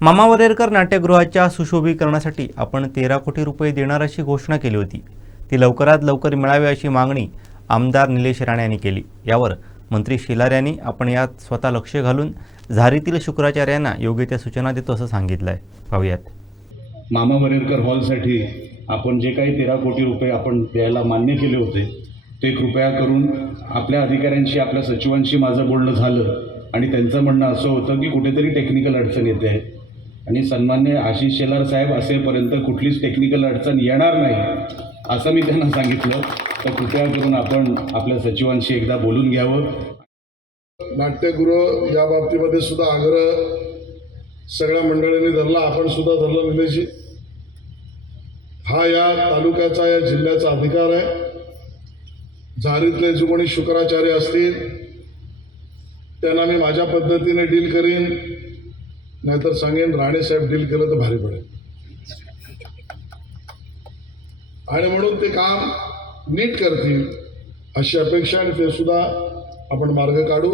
मामा वरेरकर नाट्यगृहाच्या सुशोभीकरणासाठी आपण 13 कोटी रुपये देणार अशी घोषणा केली होती। ती लवकरात लवकर मिळावी अशी मागणी आमदार निलेश राणे यांनी केली। यावर मंत्री शिलार यांनी आपण यात स्वतः लक्ष घालून झारीतील शुक्राचार्यांना योग्य त्या सूचना देतो असं सांगितलं आहे। पाहूयात। मामा वरेरकर हॉलसाठी आपण जे काही 13 कोटी रुपये आपण द्यायला मान्य केले होते ते कृपया करून आपल्या अधिकाऱ्यांशी आपल्या सचिवांशी माझं बोलणं झालं आणि त्यांचं म्हणणं असं होतं की कुठेतरी टेक्निकल अडचण येते आहे आणि सन्मान्य आशिष शेलार साहेब असेपर्यंत कुठलीच टेक्निकल अडचण येणार नाही असं मी त्यांना सांगितलं। तर कृपया करून आपण आपल्या सचिवांशी एकदा बोलून घ्यावं। नाट्यगृह या बाबतीमध्ये सुद्धा आग्रह सगळ्या मंडळींनी धरला, आपण सुद्धा धरला। निलेशजी, हा या तालुक्याचा या जिल्ह्याचा अधिकार आहे। झारीतले जो कोणी शुक्राचार्य असतील त्यांना मी माझ्या पद्धतीने डील करीन, नाहीतर सांगेन राणे साहेब डील केलं तर भारी पडेल। आणि म्हणून ते काम नीट करतील अशी अपेक्षा आणि ते सुद्धा आपण मार्ग काढू।